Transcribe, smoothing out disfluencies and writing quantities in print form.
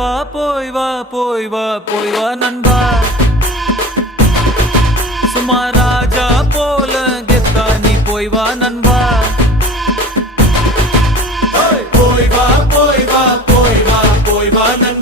வா போய் வா போய் வா போய் வா நண்பா சும்மா ராஜா போல கெத்தா நீ போய் வா நண்பா போய் வா போய் வா போய் வா போய் வா நண்பா